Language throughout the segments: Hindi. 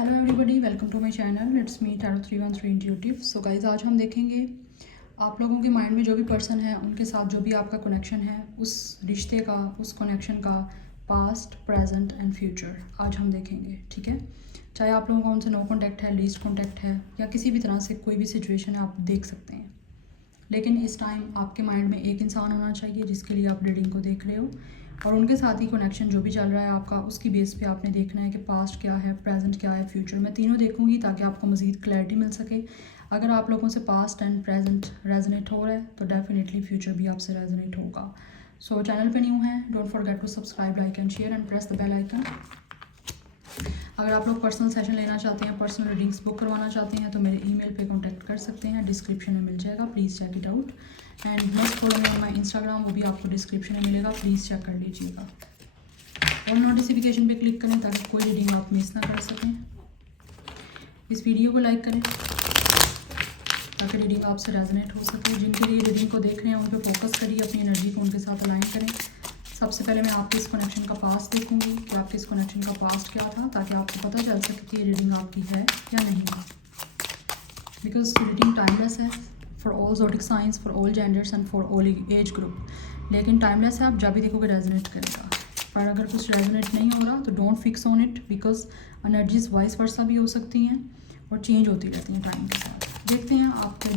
Hello everybody, welcome to my channel. It's me tarot 313 intuitive. So guys, आज हम देखेंगे आप लोगों के माइंड में जो भी पर्सन है उनके साथ जो भी आपका कनेक्शन है, उस रिश्ते का, उस कनेक्शन का पास्ट, प्रेजेंट एंड फ्यूचर आज हम देखेंगे। ठीक है, चाहे आप लोगों का उनसे नो कॉन्टैक्ट है, लीस्ट कॉन्टैक्ट है, या किसी भी तरह से कोई भी सिचुएशन है, आप देख सकते हैं। लेकिन इस टाइम आपके माइंड में एक इंसान होना चाहिए जिसके लिए आप रीडिंग को देख रहे हो, और उनके साथ ही कनेक्शन जो भी चल रहा है आपका, उसकी बेस पे आपने देखना है कि पास्ट क्या है, प्रेजेंट क्या है, फ्यूचर। मैं तीनों देखूंगी ताकि आपको मज़ीद क्लैरिटी मिल सके। अगर आप लोगों से पास्ट एंड प्रेजेंट रेजोनेट हो रहा है तो डेफिनेटली फ्यूचर भी आपसे रेजोनेट होगा। सो चैनल पे न्यू है, don't forget to subscribe, like and share and press the bell icon. अगर आप लोग पर्सनल सेशन लेना चाहते हैं, पर्सनल रीडिंग्स बुक करवाना चाहते हैं तो मेरे ईमेल पे कांटेक्ट कर सकते हैं, डिस्क्रिप्शन में मिल जाएगा, please check it out. And must follow me on my Instagram, वो भी आपको डिस्क्रिप्शन में मिलेगा, प्लीज़ चेक कर लीजिएगा। और नोटिफिकेशन पे क्लिक करें ताकि कोई रीडिंग आप मिस ना कर सकें। इस वीडियो को लाइक करें ताकि रीडिंग आपसे रेजोनेट हो सके। जिनके लिए रीडिंग को देख रहे हैं उन पर फोकस करिए, अपनी एनर्जी को उनके साथ अलाइन करें। सबसे पहले मैं आपके इस कनेक्शन का पास्ट देखूंगी कि आपके इस कनेक्शन का पास्ट क्या था, ताकि आपको पता चल सके कि ये रीडिंग आपकी है या नहीं है। बिकॉज रीडिंग टाइमलेस है for all zodiac science, for all genders and for all age group. लेकिन टाइमलेस है, आप जब भी देखोगे रेजोनेट करेगा। पर अगर कुछ रेजोनेट नहीं हो रहा तो don't fix on it, because energies vice versa भी हो सकती हैं और चेंज होती रहती हैं टाइम के साथ। देखते हैं आपके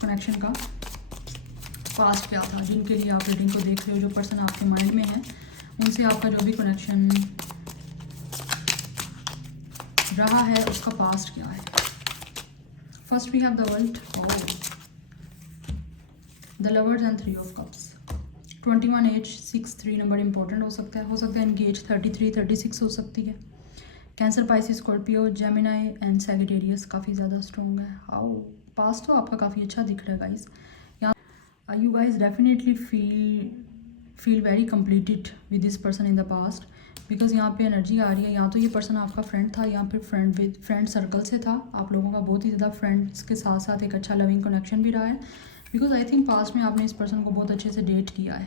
कनेक्शन का पास्ट क्या था। जिनके लिए आप रीडिंग को देख रहे हो, जो पर्सन आपके माइंड में है, उनसे आपका जो भी कनेक्शन रहा है उसका पास्ट क्या है। First we have the world, the lovers and 3 of cups. 21 age, 6 3 number important हो सकता है इनकी एज 33 36 हो सकती है। Cancer, Pisces, Scorpio, Gemini and Sagittarius काफ़ी ज़्यादा स्ट्रॉन्ग है। हाउ पास्ट तो आपका काफ़ी अच्छा दिख रहा है गाइस। यहाँ you guys definitely feel very completed with this person in the past, because यहाँ पे एनर्जी आ रही है। यहाँ तो ये पर्सन आपका फ्रेंड था, यहाँ पे फ्रेंड सर्कल से था आप लोगों का, बहुत ही ज़्यादा फ्रेंड्स के साथ साथ एक अच्छा लविंग कनेक्शन भी रहा है। बिकॉज आई थिंक पास्ट में आपने इस पर्सन को बहुत अच्छे से डेट किया है।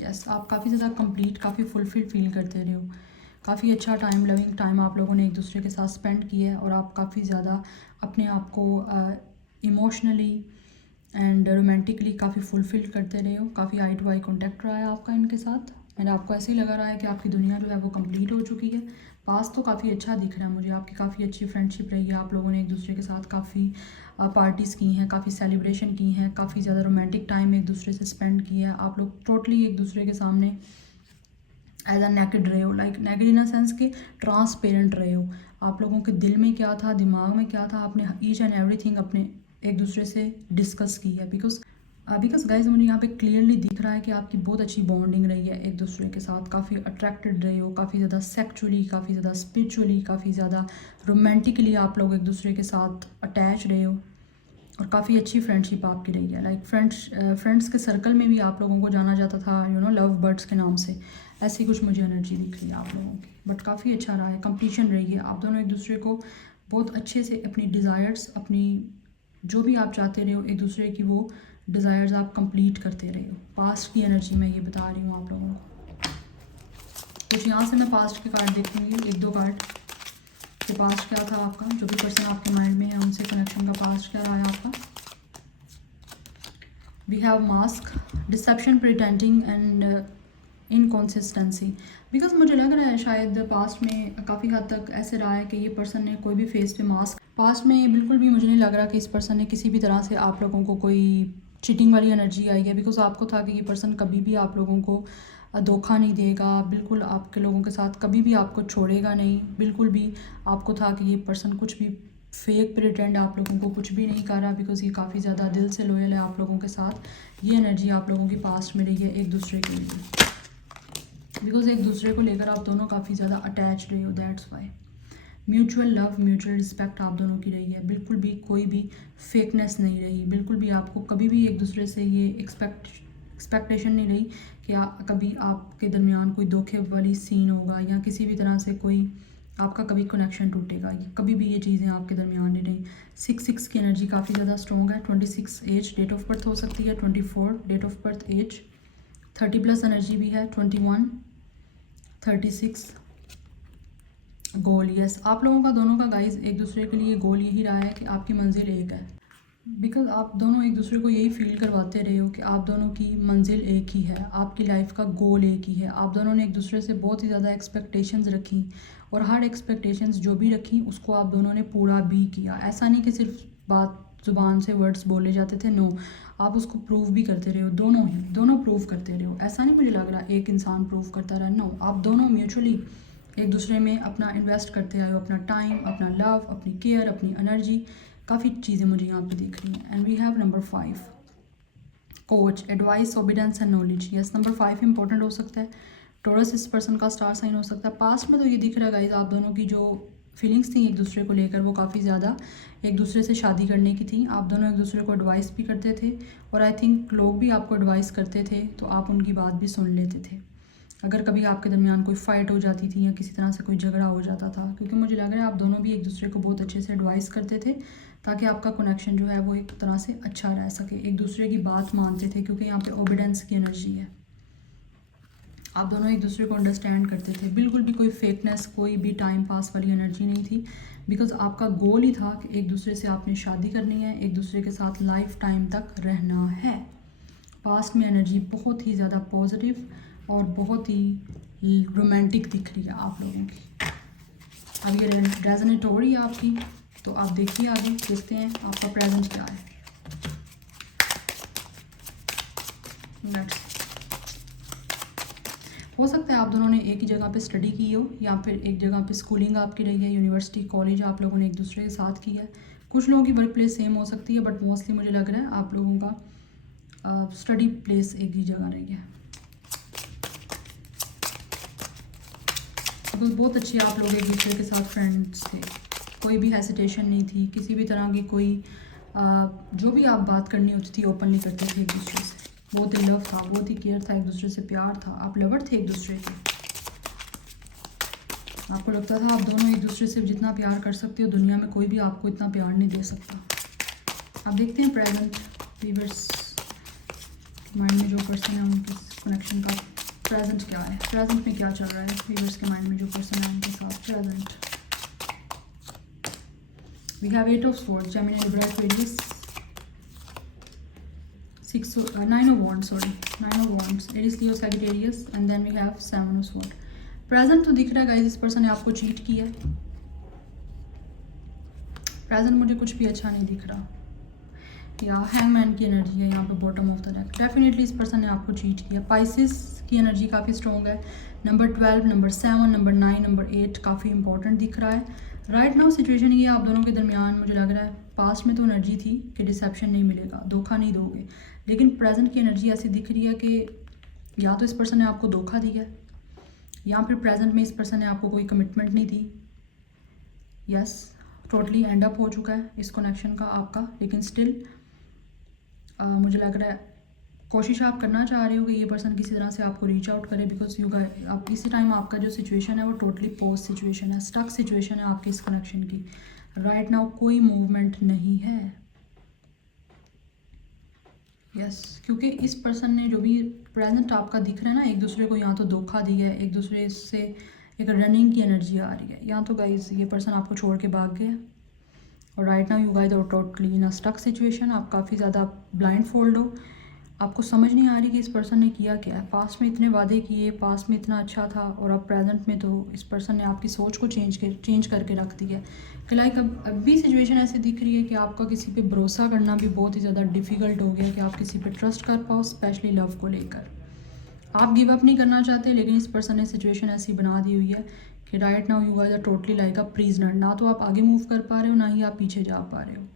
यस, आप काफ़ी ज़्यादा कंप्लीट, काफ़ी फुलफिल फील करते रहे हो। काफ़ी अच्छा टाइम, लविंग टाइम आप लोगों ने एक दूसरे के साथ स्पेंड किया है, और आप काफ़ी ज़्यादा अपने आप को इमोशनली एंड रोमांटिकली काफ़ी फुलफिल करते रहे हो। काफ़ी आई टू आई कॉन्टैक्ट रहा है आपका इनके साथ, एंड आपको ऐसे ही लगा रहा है कि आपकी दुनिया जो है वो कंप्लीट हो चुकी है। पास्ट तो काफ़ी अच्छा दिख रहा है मुझे, आपकी काफ़ी अच्छी फ्रेंडशिप रही है, आप लोगों ने एक दूसरे के साथ काफ़ी पार्टीज़ की हैं, काफ़ी सेलिब्रेशन की हैं, काफ़ी ज़्यादा रोमांटिक टाइम एक दूसरे से स्पेंड किया है। आप लोग टोटली एक दूसरे के सामने एज अ नेकेड रहे हो, like naked in a sense कि ट्रांसपेरेंट रहे हो। आप लोगों के दिल में क्या था, दिमाग में क्या था, आपने ईच एंड एवरीथिंग अपने एक दूसरे से डिस्कस की है। बिकॉज गाइज, मुझे यहाँ पे क्लियरली दिख रहा है कि आपकी बहुत अच्छी बॉन्डिंग रही है एक दूसरे के साथ, काफ़ी अट्रैक्टेड रहे हो, काफ़ी ज़्यादा सेक्चुअली, काफ़ी ज़्यादा स्पिरिचुअली, काफ़ी ज़्यादा रोमांटिकली आप लोग एक दूसरे के साथ अटैच रहे हो, और काफ़ी अच्छी फ्रेंडशिप आपकी रही है। लाइक फ्रेंड्स के सर्कल में भी आप लोगों को जाना जाता था, लव बर्ड्स के नाम से। ऐसी कुछ मुझे एनर्जी दिख रही है आप लोगों की, बट काफ़ी अच्छा रहा है, कंप्लीशन रही है। आप दोनों एक दूसरे को बहुत अच्छे से अपनी डिज़ायर्स, अपनी जो भी आप चाहते रहे हो एक दूसरे की, वो डिज़ायर्स आप कंप्लीट करते रहे हो। पास्ट की एनर्जी मैं ये बता रही हूँ आप लोगों को। कुछ यहाँ से मैं पास्ट के कार्ड देखूँगी, 1-2 कार्ड के पास्ट क्या था आपका, जो भी पर्सन आपके माइंड में है उनसे कनेक्शन का पास्ट क्या रहा है आपका। We have mask, deception, pretending and inconsistency. Because मुझे लग रहा है शायद पास्ट में काफ़ी हद तक ऐसे रहा है कि ये पर्सन ने कोई भी फेस पे मास्क, पास्ट में बिल्कुल भी मुझे नहीं लग रहा कि इस पर्सन ने किसी भी तरह से आप लोगों को कोई चीटिंग वाली एनर्जी आई है। बिकॉज आपको था कि ये पर्सन कभी भी आप लोगों को धोखा नहीं देगा, बिल्कुल आपके लोगों के साथ कभी भी आपको छोड़ेगा नहीं। बिल्कुल भी आपको था कि ये पर्सन कुछ भी फेक प्रिटेंड आप लोगों को कुछ भी नहीं कर रहा, बिकॉज ये काफ़ी ज़्यादा दिल से लॉयल है आप लोगों के साथ। ये एनर्जी आप लोगों की पास्ट में रही है एक दूसरे के लिए, बिकॉज एक दूसरे को लेकर आप दोनों काफ़ी ज़्यादा अटैच रहे हो। That's why mutual love, mutual respect आप दोनों की रही है। बिल्कुल भी कोई भी फेकनेस नहीं रही, बिल्कुल भी आपको कभी भी एक दूसरे से ये एक्सपेक्टेशन नहीं रही कि कभी आपके दरमियान कोई धोखे वाली सीन होगा, या किसी भी तरह से कोई आपका कभी कनेक्शन टूटेगा। कभी भी ये चीज़ें आपके दरमियान नहीं रही। 6 की एनर्जी काफ़ी ज़्यादा स्ट्रॉन्ग है। 26 एज डेट ऑफ बर्थ हो सकती है, 24 date of birth age, 30+ energy भी है, 21, 36 गोल। यस, आप लोगों का दोनों का गाइस एक दूसरे के लिए गोल यही रहा है कि आपकी मंजिल एक है। बिकॉज़ आप दोनों एक दूसरे को यही फील करवाते रहे हो कि आप दोनों की मंजिल एक ही है, आपकी लाइफ का गोल एक ही है। आप दोनों ने एक दूसरे से बहुत ही ज़्यादा एक्सपेक्टेशंस रखी और हर एक्सपेक्टेशंस जो भी रखी उसको आप दोनों ने पूरा भी किया। ऐसा नहीं कि सिर्फ बात ज़ुबान से वर्ड्स बोले जाते थे, नो, आप उसको प्रूव भी करते रहे हो। दोनों प्रूव करते रहे हो। ऐसा नहीं मुझे लग रहा एक इंसान प्रूव करता रहा, नो, आप दोनों म्यूचुअली एक दूसरे में अपना इन्वेस्ट करते आए हो, अपना टाइम, अपना लव, अपनी केयर, अपनी एनर्जी, काफ़ी चीज़ें मुझे यहाँ पे दिख रही हैं। And we have number 5, coach, advice, obedience and knowledge. Yes, number 5 important हो सकता है। टॉरस इस पर्सन का स्टार साइन हो सकता है। पास्ट में तो ये दिख रहा है गाइज, आप दोनों की जो फीलिंग्स थी एक दूसरे को लेकर वो काफ़ी ज़्यादा एक दूसरे से शादी करने की थी। आप दोनों एक दूसरे को एडवाइस भी करते थे और आई थिंक लोग भी आपको एडवाइस करते थे तो आप उनकी बात भी सुन लेते थे। अगर कभी आपके दरमियान कोई फ़ाइट हो जाती थी या किसी तरह से कोई झगड़ा हो जाता था, क्योंकि मुझे लग रहा है आप दोनों भी एक दूसरे को बहुत अच्छे से एडवाइस करते थे ताकि आपका कनेक्शन जो है वो एक तरह से अच्छा रह सके। एक दूसरे की बात मानते थे क्योंकि यहाँ पे ओबिडेंस की एनर्जी है। आप दोनों एक दूसरे को अंडरस्टैंड करते थे। बिल्कुल भी कोई फेकनेस, कोई भी टाइम पास वाली एनर्जी नहीं थी। बिकॉज आपका गोल ही था कि एक दूसरे से आपने शादी करनी है, एक दूसरे के साथ लाइफ टाइम तक रहना है। पास्ट में एनर्जी बहुत ही ज़्यादा पॉजिटिव और बहुत ही रोमांटिक दिख रही है आप लोगों की। अब ये रेजोनेट हो रही है आपकी, तो आप देखिए आगे, देखते हैं आपका प्रेजेंट क्या है। हो सकता है आप दोनों ने एक ही जगह पे स्टडी की हो या फिर एक जगह पे स्कूलिंग आपकी रही है, यूनिवर्सिटी, कॉलेज आप लोगों ने एक दूसरे के साथ की है। कुछ लोगों की वर्क प्लेस सेम हो सकती है, बट मोस्टली मुझे लग रहा है आप लोगों का स्टडी प्लेस एक ही जगह रही है। तो बहुत अच्छे आप लोग एक दूसरे के साथ फ्रेंड्स थे, कोई भी हेसिटेशन नहीं थी, किसी भी तरह की कोई जो भी आप बात करनी होती थी ओपनली करते थे एक दूसरे से। बहुत ही लव था, बहुत ही केयर था, एक दूसरे से प्यार था, आप लवर थे एक दूसरे के। आपको लगता था आप दोनों एक दूसरे से जितना प्यार कर सकते हो दुनिया में कोई भी आपको इतना प्यार नहीं दे सकता। आप देखते हैं प्रेजेंट व्यूअर्स माइंड में जो पर्सन है उनके कनेक्शन का प्रेजेंट क्या है, प्रेजेंट में क्या चल रहा है व्यूअर्स के माइंड में जो पर्सन है उनके साथ present. We have 8 of swords, Gemini, Libra, Aquarius, 9 of wands, sorry, 9 of wands, Aries, Leo, Sagittarius, and then we have 7 of sword. Present तो दिख रहा है गाइस, इस पर्सन ने आपको चीट किया। प्रेजेंट मुझे कुछ भी अच्छा नहीं दिख रहा। या हैंगमैन की एनर्जी है यहाँ पे bottom of the deck. Definitely इस पर्सन ने आपको चीट किया। पाइसिस की एनर्जी काफ़ी स्ट्रॉन्ग है। नंबर 12, नंबर 7, नंबर 9, नंबर 8 काफ़ी इंपॉर्टेंट दिख रहा है। राइट नाउ सिचुएशन ये आप दोनों के दरमियान मुझे लग रहा है पास्ट में तो एनर्जी थी कि डिसेप्शन नहीं मिलेगा, धोखा नहीं दोगे, लेकिन प्रेजेंट की एनर्जी ऐसी दिख रही है कि या तो इस पर्सन ने आपको धोखा दिया या फिर प्रेजेंट में इस पर्सन ने आपको कोई कमिटमेंट नहीं दी। यस, टोटली एंड अप हो चुका है इस कनेक्शन का आपका, लेकिन स्टिल मुझे लग रहा है कोशिश आप करना चाह रहे हो कि ये पर्सन किसी तरह से आपको रीच आउट करे। बिकॉज यू गाइस आप इसी टाइम आपका जो सिचुएशन है वो टोटली पोस्ट सिचुएशन है, स्टक सिचुएशन है आपकी इस कनेक्शन की। राइट नाउ कोई मूवमेंट नहीं है। यस, क्योंकि इस पर्सन ने जो भी प्रेजेंट आपका दिख रहा है ना, एक दूसरे को या तो धोखा दिया है, एक दूसरे से एक रनिंग की एनर्जी आ रही है, या तो गाइस ये पर्सन आपको छोड़ के भाग गया और right now you guys are totally in a stuck situation. आप काफ़ी ज़्यादा ब्लाइंड फोल्ड हो, आपको समझ नहीं आ रही कि इस पर्सन ने किया क्या है। पास्ट में इतने वादे किए, पास्ट में इतना अच्छा था, और अब प्रेजेंट में तो इस पर्सन ने आपकी सोच को चेंज करके रख दिया कि लाइक अब भी सिचुएशन ऐसी दिख रही है कि आपका किसी पे भरोसा करना भी बहुत ही ज़्यादा डिफ़िकल्ट हो गया कि आप किसी पे ट्रस्ट कर पाओ, स्पेशली लव को लेकर। आप गिव अप नहीं करना चाहते, लेकिन इस पर्सन ने सिचुएशन ऐसी बना दी हुई है कि right now you guys are totally like a prisoner. ना तो आप आगे मूव कर पा रहे हो, ना ही आप पीछे जा पा रहे हो,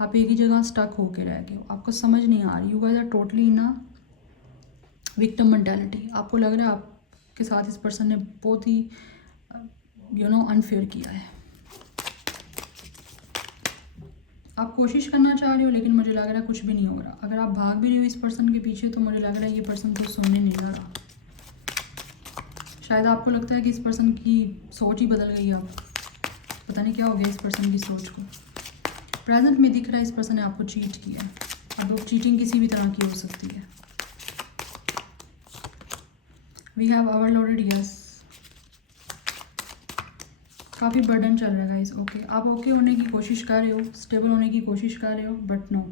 आप एक ही जगह स्टक होके रह गए हो, आपको समझ नहीं आ रही। You guys are totally in a victim mentality. आपको लग रहा है आपके साथ इस पर्सन ने बहुत ही अनफेयर किया है। आप कोशिश करना चाह रहे हो, लेकिन मुझे लग रहा है कुछ भी नहीं हो रहा। अगर आप भाग भी रहे हो इस पर्सन के पीछे तो मुझे लग रहा है ये पर्सन तो सुनने नहीं रहा। शायद आपको लगता है कि इस पर्सन की सोच ही बदल गई। अब पता नहीं क्या हो गया इस पर्सन की सोच को। प्रेजेंट में दिख रहा है इस पर्सन ने आपको चीट किया है। अब वो चीटिंग किसी भी तरह की हो सकती है। वी हैव ओवरलोडेड, यस, काफ़ी बर्डन चल रहा है गाइस। ओके, आप ओके होने की कोशिश कर रहे हो, स्टेबल होने की कोशिश कर रहे हो, बट नो,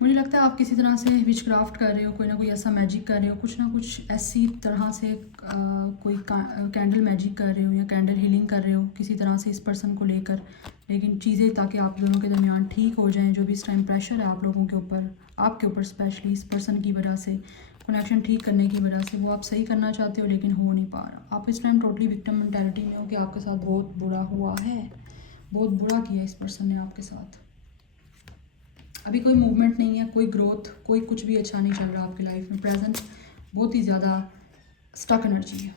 मुझे लगता है आप किसी तरह से विचक्राफ्ट कर रहे हो, कोई ना कोई ऐसा मैजिक कर रहे हो, कुछ ना कुछ ऐसी तरह से कोई कैंडल मैजिक कर रहे हो या कैंडल हीलिंग कर रहे हो किसी तरह से इस पर्सन को लेकर। लेकिन चीज़ें ताकि आप दोनों के दरमियान ठीक हो जाएं, जो भी इस टाइम प्रेशर है आप लोगों के ऊपर, आपके ऊपर स्पेशली इस पर्सन की वजह से, कनेक्शन ठीक करने की वजह से, वो आप सही करना चाहते हो लेकिन हो नहीं पा रहा। आप इस टाइम टोटली विक्टिम मेंटालिटी में हो कि आपके साथ बहुत बुरा हुआ है, बहुत बुरा किया इस पर्सन ने आपके साथ। अभी कोई मूवमेंट नहीं है, कोई ग्रोथ, कोई कुछ भी अच्छा नहीं चल रहा आपकी लाइफ में। प्रेजेंट बहुत ही ज़्यादा स्टक एनर्जी है,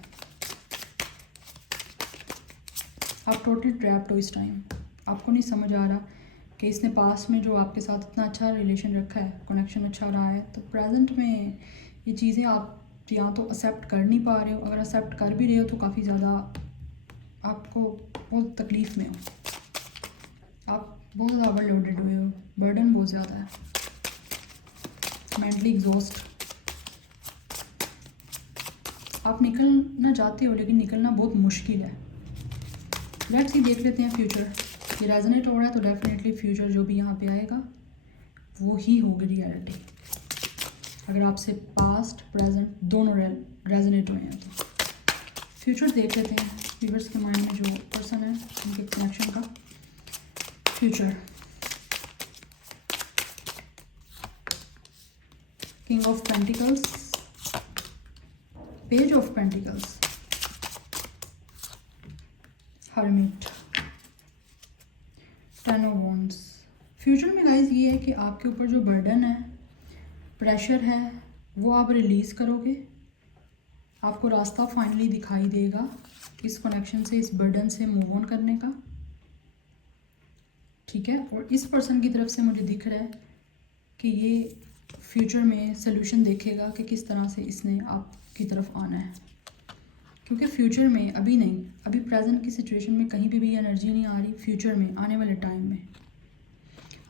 आप टोटली ट्रैप्ड हो इस टाइम। आपको नहीं समझ आ रहा कि इसने पास्ट में जो आपके साथ इतना अच्छा रिलेशन रखा है, कनेक्शन अच्छा रहा है, तो प्रेजेंट में ये चीज़ें आप या तो एक्सेप्ट कर नहीं पा रहे हो। अगर एक्सेप्ट कर भी रहे हो तो काफ़ी ज़्यादा आपको बहुत तकलीफ़ में हो, आप बहुत ज़्यादा ओवरलोडेड हुए हो, बर्डन बहुत ज़्यादा है, मेंटली एग्जॉस्ट। आप निकलना चाहते हो लेकिन निकलना बहुत मुश्किल है। लेट्स सी, देख लेते हैं फ्यूचर। ये रेजोनेट हो रहा है तो डेफिनेटली फ्यूचर जो भी यहाँ पे आएगा वो ही होगी रियलिटी। अगर आपसे पास्ट प्रेजेंट दोनों रेजोनेट हुए हैं तो फ्यूचर देख लेते हैं। व्यूअर्स के माइंड में जो पर्सन है उनके कनेक्शन का future. King of pentacles, page of pentacles, hermit, ten of wands. Future में गाइज ये है कि आपके ऊपर जो बर्डन है, प्रेशर है, वो आप रिलीज़ करोगे। आपको रास्ता फाइनली दिखाई देगा इस कनेक्शन से, इस बर्डन से मूव ऑन करने का, ठीक है। और इस पर्सन की तरफ से मुझे दिख रहा है कि ये फ्यूचर में सोल्यूशन देखेगा कि किस तरह से इसने आपकी तरफ आना है। क्योंकि फ्यूचर में, अभी नहीं, अभी प्रेजेंट की सिचुएशन में कहीं पे भी एनर्जी नहीं आ रही। फ्यूचर में, आने वाले टाइम में,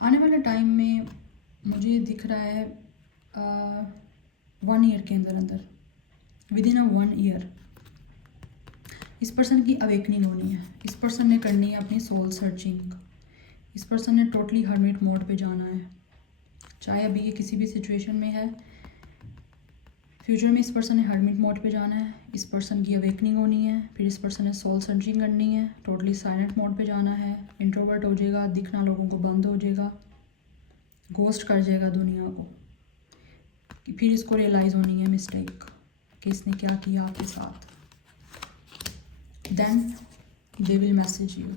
आने वाले टाइम में मुझे दिख रहा है 1 ईयर के अंदर अंदर, विद इन 1 ईयर इस पर्सन की अवेकनिंग होनी है। इस पर्सन ने करनी है अपनी सोल सर्चिंग। इस पर्सन ने टोटली हर्मिट मोड पे जाना है, चाहे अभी ये किसी भी सिचुएशन में है। फ्यूचर में इस पर्सन ने हर्मिट मोड पे जाना है, इस पर्सन की अवेकनिंग होनी है, फिर इस पर्सन ने सोल सर्चिंग करनी है, टोटली साइलेंट मोड पे जाना है, इंट्रोवर्ट हो जाएगा, दिखना लोगों को बंद हो जाएगा, घोस्ट कर जाएगा दुनिया को। फिर इसको रियलाइज़ होनी है मिस्टेक कि इसने क्या किया आपके साथ। Then they will message you.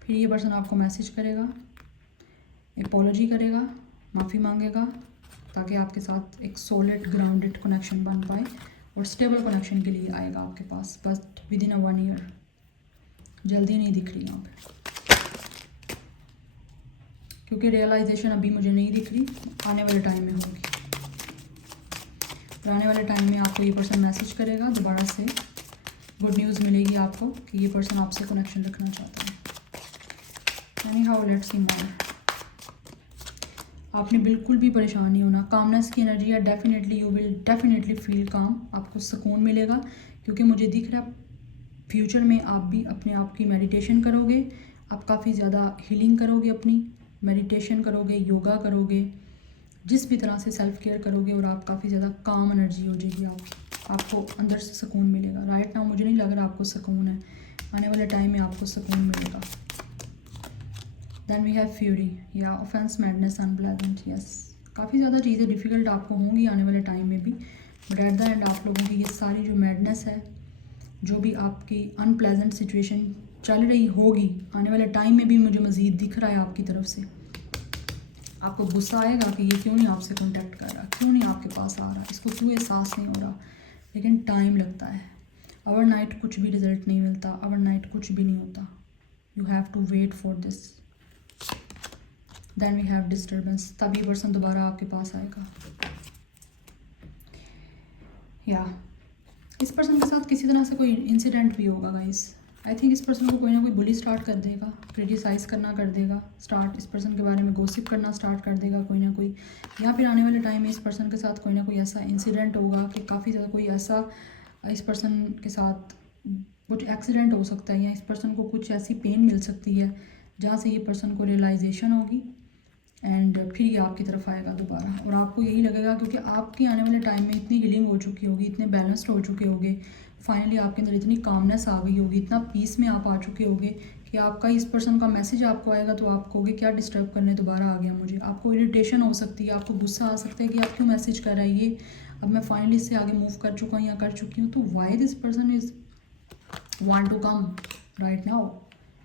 फिर ये पर्सन आपको मैसेज करेगा, अपॉलॉजी करेगा, माफ़ी मांगेगा, ताकि आपके साथ एक सॉलिड ग्राउंडेड कनेक्शन बन पाए और स्टेबल कनेक्शन के लिए आएगा आपके पास, बस विद इन 1 ईयर। जल्दी नहीं दिख रही यहाँ पे, क्योंकि रियलाइजेशन अभी मुझे नहीं दिख रही, आने वाले टाइम में होगी। और आने वाले टाइम में आपको ये पर्सन मैसेज करेगा, दोबारा से गुड न्यूज़ मिलेगी आपको कि ये पर्सन आपसे कनेक्शन रखना चाहता है। एनी हाउ, लेट्स सी मोर। आपने बिल्कुल भी परेशान नहीं होना, कामनेस की एनर्जी है, definitely you will definitely feel काम, आपको सुकून मिलेगा। क्योंकि मुझे दिख रहा है फ्यूचर में आप भी अपने आप की मेडिटेशन करोगे, आप काफ़ी ज़्यादा हीलिंग करोगे, अपनी मेडिटेशन करोगे, योगा करोगे, जिस भी तरह से सेल्फ केयर करोगे, और आप काफ़ी ज़्यादा काम एनर्जी हो जाएगी आपको अंदर से सुकून मिलेगा। राइट नाउ मुझे नहीं लग रहा आपको सुकून है, आने वाले टाइम में आपको सुकून मिलेगा। देन वी हैव फ्यूरी या ऑफेंस, मैडनेस, अनप्लेजेंट। यस, काफ़ी ज़्यादा चीज़ें डिफ़िकल्ट आपको होंगी आने वाले टाइम में भी, बट एट द एंड आप लोगों की ये सारी जो मैडनेस है, जो भी आपकी अनप्लेजेंट सिचुएशन चल रही होगी, आने वाले टाइम में भी मुझे मज़ीद दिख रहा है आपकी तरफ से। आपको गुस्सा आएगा कि ये क्यों नहीं आपसे कॉन्टैक्ट कर रहा, क्यों नहीं आपके पास आ रहा, इसको क्यों एहसास नहीं हो रहा। लेकिन टाइम लगता है, ओवरनाइट कुछ भी रिजल्ट नहीं मिलता, ओवरनाइट कुछ भी नहीं होता। You have to wait for this. Then we have disturbance, तभी पर्सन दोबारा आपके पास आएगा। या इस पर्सन के साथ किसी तरह से कोई इंसिडेंट भी होगा गाइस। आई थिंक इस पर्सन को कोई ना कोई बुली स्टार्ट कर देगा, क्रिटिसाइज़ करना कर देगा स्टार्ट, इस पर्सन के बारे में गॉसिप करना स्टार्ट कर देगा कोई ना कोई। या फिर आने वाले टाइम में इस पर्सन के साथ कोई ना कोई ऐसा इंसिडेंट होगा कि काफ़ी ज़्यादा कोई ऐसा इस पर्सन के साथ कुछ एक्सीडेंट हो सकता है या इस पर्सन को कुछ ऐसी पेन मिल सकती है जहाँ से ये पर्सन को रियलाइजेशन होगी एंड फिर ये आपकी तरफ आएगा दोबारा। और आपको यही लगेगा क्योंकि आपकी आने वाले टाइम में इतनी हीलिंग हो चुकी होगी, इतने बैलेंस्ड हो चुके होगे, फाइनली आपके अंदर इतनी कामनेस आ गई होगी, इतना पीस में आप आ चुके होगे कि आपका इस पर्सन का मैसेज आपको आएगा तो आप कहोगे क्या डिस्टर्ब करने दोबारा आ गया मुझे। आपको इरिटेशन हो सकती है, आपको गुस्सा आ सकता है कि आप क्यों मैसेज कर रहा है ये, अब मैं फाइनली इससे आगे मूव कर चुका हूँ या कर चुकी हूँ, तो why this person is want to come right now.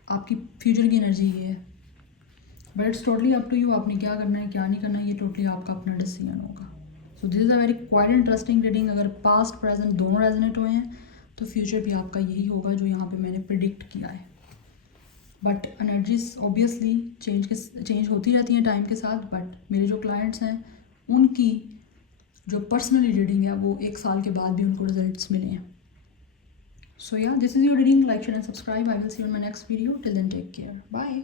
आपकी फ्यूचर की एनर्जी ये है, but it's totally up to you, आपने क्या करना है क्या नहीं करना है, ये टोटली आपका अपना डिसीजन होगा। So this is a very quite interesting reading. अगर पास्ट प्रेजेंट दोनों रेजोनेट हुए हैं तो फ्यूचर भी आपका यही होगा जो यहाँ पे मैंने प्रिडिक्ट किया है। बट एनर्जीज ऑब्वियसली चेंज होती रहती हैं टाइम के साथ, बट मेरे जो क्लाइंट्स हैं उनकी जो पर्सनली रीडिंग है वो 1 साल के बाद भी उनको रिजल्ट्स मिले हैं। So yeah, this is your reading. Like, share and subscribe. I will see you in my next video. Till then, take care. Bye.